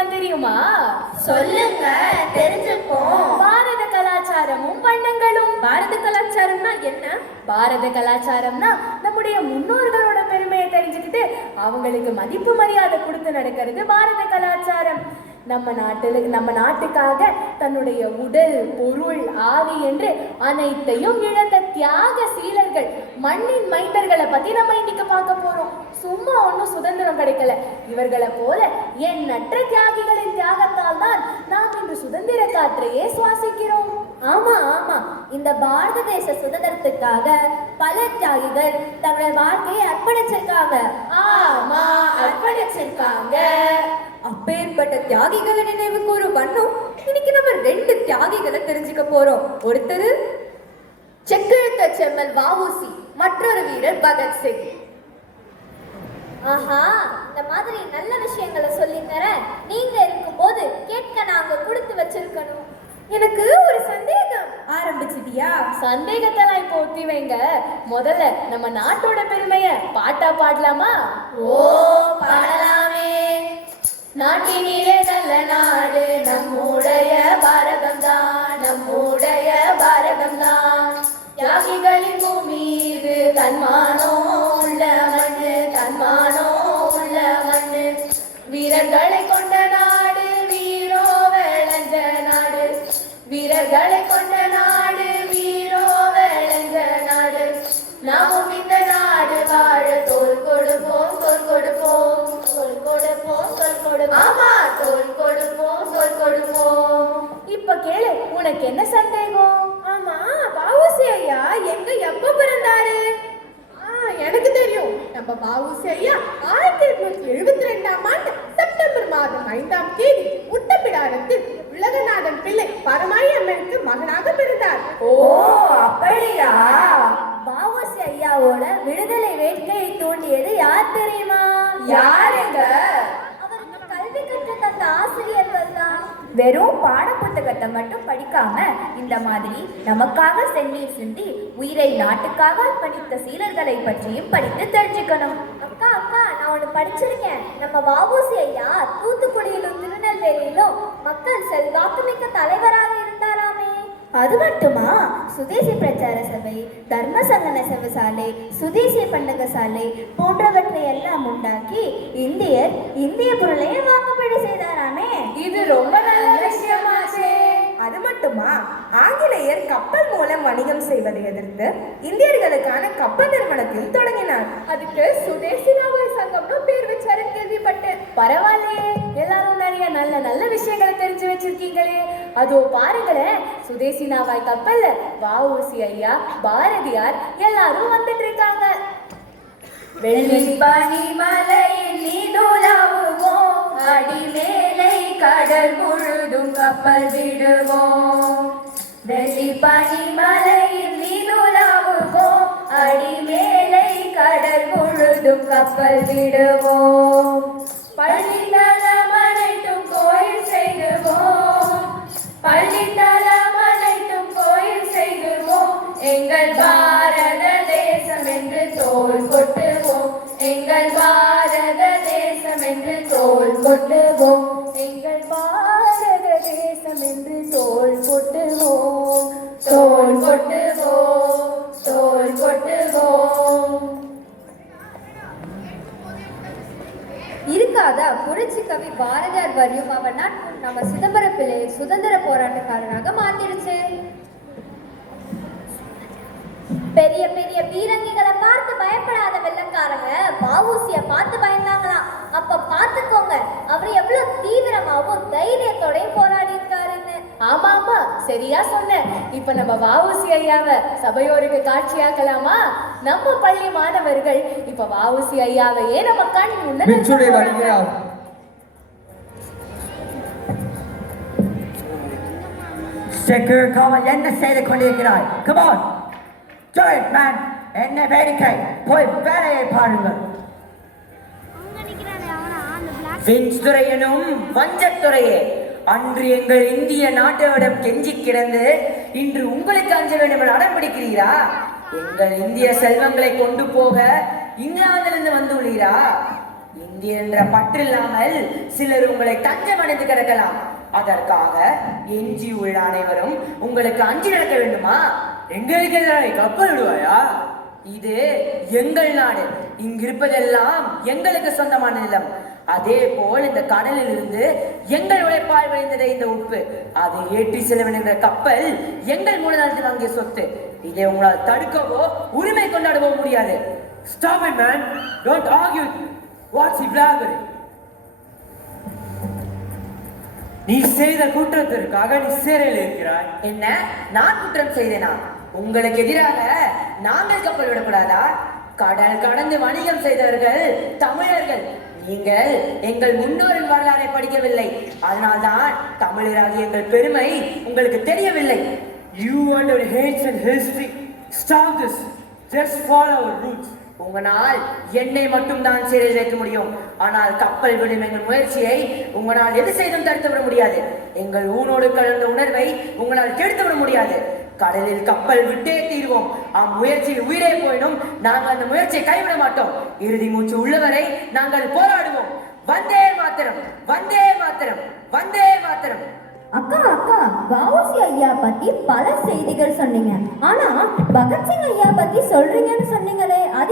தெரிஞ்சுக்கலாம் தெரியுமா? சொல்லுங்க தெரிஞ்சுப்போம். பாரத கலாச்சாரமும் பண்டங்களும் பாரத கலாச்சாரம்னா என்ன? பாரத கலாச்சாரம்னா நம்முடைய முன்னோர்களோட பெருமையை தெரிஞ்சுக்கிட்டு அவங்களுக்கு மதிப்பு மரியாதை கொடுத்து நடக்கிறது பாரத கலாச்சாரம். நம்ம நாட்டில் நம்ம நாட்டுக்காக தன்னுடைய உடல் பொருள் ஆவி என்று அனைத்தையும் இழந்த தியாக சீலர்கள் மண்ணின் மைந்தர்களை பத்தி நம்ம இன்னைக்கு பார்க்க போறோம். சும்மா ஒன்றும் சுதந்திரம் கிடைக்கல. இவர்களை போல எண்ணற்ற தியாகிகளின் தியாகத்தால் தான் நாம் இன்று சுதந்திர காற்றையே சுவாசிக்கிறோம். ஆமா ஆமா. இந்த பாரத தேச சுதந்திரத்துக்காக பல தியாகிகள் தங்கள் வாழ்க்கையை அர்ப்பணிச்சிருக்காங்க. ஆமா அர்ப்பணிச்சிருக்காங்க. அப்பேற்பட்ட தியாகிகளை நினைவு கூறும் வண்ணம் இன்னைக்கு நம்ம ரெண்டு தியாகிகளை தெரிஞ்சுக்க போறோம். ஒருத்தர் செக்கெழுத்த செம்மல் வாவூசி மற்றொரு வீரர் பகத்சிங் ஆஹா இந்த மாதிரி நல்ல விஷயங்களை சொல்லி தர நீங்க இருக்கும்போது கேட்க நாங்க கொடுத்து வச்சிருக்கணும். எனக்கு ஒரு சந்தேகம். ஆரம்பிச்சிட்டியா? சந்தேகத்தெல்லாம் இப்போ ஒத்தி வைங்க. முதல்ல நம்ம நாட்டோட பெருமைய பாட்டா பாடலாமா? ஓ தன்மானோ உள்ள மண்ணு தன்மானோ உள்ள மண்ணு வீரர்களை கொண்ட நாடு வீரோ விளைஞ்ச நாடு. வீரர்களை கொண்ட நாடு வீரோ விளைஞ்ச நாடு. நாமும் இந்த நாடு வாழ தோல் கொடுப்போம் தோல் கொடுப்போம். தோல் கொடுப்போம் தோல் கொடுப்போம். ஆமா தோல் கொடுப்போம் தோல் கொடுப்போம். இப்ப கேளு உனக்கு என்ன சந்தேகம்? ஆமா பாவூசி ஐயா எங்க எப்ப பிறந்தாரு எனக்கு தெரியும் நம்ம பாவூசி ஐயா ஆயிரத்தி எட்நூத்தி எழுபத்தி ரெண்டாம் ஆண்டு செப்டம்பர் மாதம் ஐந்தாம் தேதி உட்டப்பிடாரத்தில் உலகநாதன் பிள்ளை பரமாயி அம்மனுக்கு மகனாக பிறந்தார். ஓ அப்படியா? பாவூசி ஐயாவோட விடுதலை வேட்கையை தூண்டியது யார் தெரியுமா? யாருங்க? அவருக்கு கல்வி கற்று தந்த ஆசிரியர்கள் தான். வெறும் பாட புத்தகத்தை மட்டும் படிக்காம இந்த மாதிரி நமக்காக செந்நீர் சிந்தி உயிரை நாட்டுக்காக அர்ப்பணித்த சீலர்களை பற்றியும் படித்து தெரிஞ்சுக்கணும். அக்கா அக்கா நான் ஒன்று படிச்சிருக்கேன். நம்ம வாபூசி ஐயா தூத்துக்குடியிலும் திருநெல்வேலியிலும் மக்கள் செல்வாக்கு மிக்க தலைவராக அது மட்டுமா? சுதேசி பிரச்சார சபை தர்ம சங்கன சபசாலை சுதேசி பண்டக சாலை போன்றவற்றை எல்லாம் உண்டாக்கி இந்தியர் இந்திய பொருளையே வாங்குபடி செய்தாராமே. இது ரொம்ப நல்ல விஷயமாச்சே. அது மட்டுமா? ஆங்கிலேயர் கப்பல் மூலம் வணிகம் செய்வதை எதிர்த்து இந்தியர்களுக்கான கப்பல் நிறுவனத்தையும் தொடங்கினார். அதுக்கு சுதேசி நாவல் சங்கம்னு பேர் வச்சாருன்னு கேள்விப்பட்டேன். பரவாயில்லையே. எல்லாரும் நிறைய நல்ல நல்ல வச்சிருக்கீங்களே? அதோ பாருங்களேன் சுதேசி நாவாய் கப்பல்ல வஉசி ஐயா பாரதியார் எல்லாரும் வந்துட்டு இருக்காங்க வெள்ளி பனி மலையில் நீடுலாவுவோம். அடிமேலை கடல் முழுதும் கப்பல் விடுவோம். வெள்ளி பனி மலையில் நீடுலாவுவோம். அடிமேலை கடல் முழுதும் கப்பல் விடுவோம். பள்ளித்தலம் எங்கள் பாரத தேசம் என்று தோல் கொட்டுவோம். எங்கள் பாரத தேசம் என்று தோல் கொட்டுவோம். எங்கள் பாரத தேசம் என்று தோல் கொட்டுவோம். தோல் கொட்டுவோம். தோல் கொட்டுவோம். இருக்காதா? புரட்சி கவி பாரதியார் வரியும் அவர் நாட்டும் நம்ம சிதம்பர பிள்ளையை சுதந்திர போராட்டக்காரராக மாத்திருச்சு பெரிய பெரிய பீரங்கிகளை பார்த்து பயப்படாத வெள்ளக்காரங்க வஉசிய பார்த்து பயந்தாங்களாம் அப்ப பார்த்துக்கோங்க அவர் எவ்வளவு தீவிரமாவும் தைரியத்தோடயும் போராடி இருக்காருன்னு. ஆமா ஆமா சரியா சொன்ன. இப்ப நம்ம வஉசி ஐயாவை சபையோருக்கு காட்சியாக்கலாமா? நம்ம பள்ளி மாணவர்கள் இப்ப வஉசி ஐயாவையே நம்ம கண் முன்ன பிச்சுடை வருகிறார் செக்யூர் காவல் என்ன செய்து கொண்டிருக்கிறாய் கமான் ஜாயின் மேன் என்ன வேடிக்கை? போய் வேலையை பாருங்கள். விஞ்சுரையனும் வஞ்சத்துறையே. அன்று எங்கள் இந்திய நாட்டோடம் கெஞ்சி கிடந்து இன்று உங்களுக்கு அஞ்ச வேண்டும் அடம் பிடிக்கிறீரா? எங்கள் இந்திய செல்வங்களை கொண்டு போக இங்கிலாந்திலிருந்து வந்துள்ளீரா? இந்தியர் என்ற பற்றில்லாமல் சிலர் உங்களை தஞ்சம் அடைந்து கிடக்கலாம். அதற்காக எஞ்சி உள்ள அனைவரும் உங்களுக்கு அஞ்சு நடக்க வேண்டுமா? எங்களுக்கு எதிராக கப்பல் விடுவாயா இது எங்கள் நாடு. இங்கிருப்பதெல்லாம் எங்களுக்கு சொந்தமான நிலம். அதே போல் இந்த கடலில் இருந்து எங்கள் உழைப்பால் விளைந்ததே இந்த உப்பு. அதை ஏற்றி செல்வனுங்கிற கப்பல் எங்கள் மூலதனத்தில் வாங்கிய சொத்து. இதை உங்களால் தடுக்கவோ உரிமை கொண்டாடவோ முடியாது. Stop it, man. Don't argue. What's he blabbering? நீ செய்த குற்றத்திற்காக நீ சிறையில் இருக்கிறாய். என்ன? நான் குற்றம் செய்தேனா? உங்களுக்கு எதிராக நாங்கள் கப்பல் விடக்கூடாதா கடல் கடந்து வணிகம் செய்தவர்கள் தமிழர்கள் நீங்கள் எங்கள் முன்னோரின் வரலாறை படிக்கவில்லை அதனால்தான் தமிழராகிய எங்கள் பெருமை உங்களுக்கு தெரியவில்லை You and your hates and history. Stop this. Just follow our roots. உங்களால் என்னை மட்டும் தான் சிறையில் வைக்க முடியும். ஆனால் கப்பல் விடும் எங்கள் முயற்சியை உங்களால் எது செய்தும் தடுத்து விட முடியாது. எங்கள் ஊனோடு கலந்த உணர்வை உங்களால் கெடுத்து விட முடியாது. கடலில் கப்பல் விட்டே தீர்வோம். அம்முயற்சியில் உயிரே போயிடும். நாங்கள் அந்த முயற்சியை கைவிட மாட்டோம். இறுதி மூச்சு உள்ளவரை நாங்கள் போராடுவோம். வந்தே மாத்திரம் வந்தே மாத்திரம் வந்தே மாத்திரம். அக்கா அக்கா வவுசி ஐயா பத்தி பல செய்திகள் சொன்னீங்க. ஆனா பகத்சிங் ஐயா பத்தி சொல்றீங்கன்னு சொன்னீங்களே அது